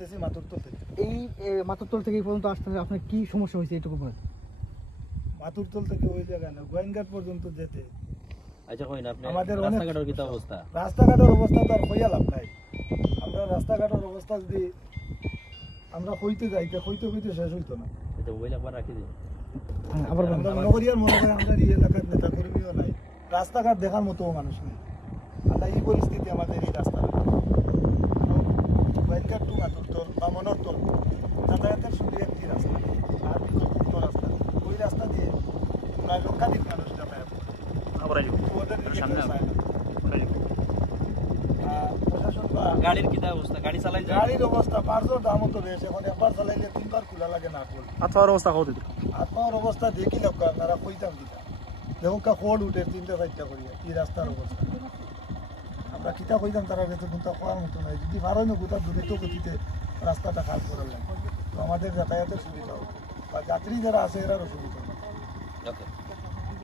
বলতেছি মাতুরতল থেকে। এই মাতুরতল থেকে এই পর্যন্ত আসতে আপনার কি সমস্যা হয়েছে এইটুকু বলেন। মাতুরতল থেকে ওই জায়গায় না, গোয়েনঘাট পর্যন্ত যেতে আচ্ছা কইন আপনি আমাদের রাস্তাঘাটের কি অবস্থা? রাস্তাঘাটের অবস্থা তো আর কইয়া লাভ নাই। আমরা রাস্তাঘাটের অবস্থা যদি আমরা কইতে যাইতে কইতে শেষ হইতো না। এটা মোবাইল একবার রাখি দিন। আবার বলেন। আমরা মনে করি আমাদের এই এলাকার নেতা কর্মীও নাই, রাস্তাঘাট দেখার মতো মানুষ নেই। আমরা এই পরিস্থিতি আমাদের এই রাস্তা গোয়েনঘাট টু মাতুরতল বা মনোরতল যাতায়াতের শুধু একটি রাস্তা, আর বিকল্প রাস্তা। ওই রাস্তা দিয়ে প্রায় লক্ষাধিক মানুষ যাতায়াত করে। কিন্তু ওদের দিকে কেউ চায় না। আর প্রশাসন বা গাড়ির কি অবস্থা? গাড়ি চালাই যায়? গাড়ির অবস্থা পাঁচজন দাম তো বেশ, এখন একবার চালাইলে তিনবার খোলা লাগে না খোল। আত্মার অবস্থা কত দিত? আত্মার অবস্থা দেখি লোক আপনারা কইতাম কিনা দেখো কা খোল উঠে 3টা-4টা করিয়া কি রাস্তার অবস্থা। আমরা কিতা কইতাম তারা যেতে কোনটা খাওয়ার মতো নাই, যদি ভালো না কোথাও দ্রুত গতিতে রাস্তাটা খাল করে লাগে তো আমাদের যাতায়াতের সুবিধা হবে বা যাত্রী যারা আছে এরারও সুবিধা হবে। ওকে।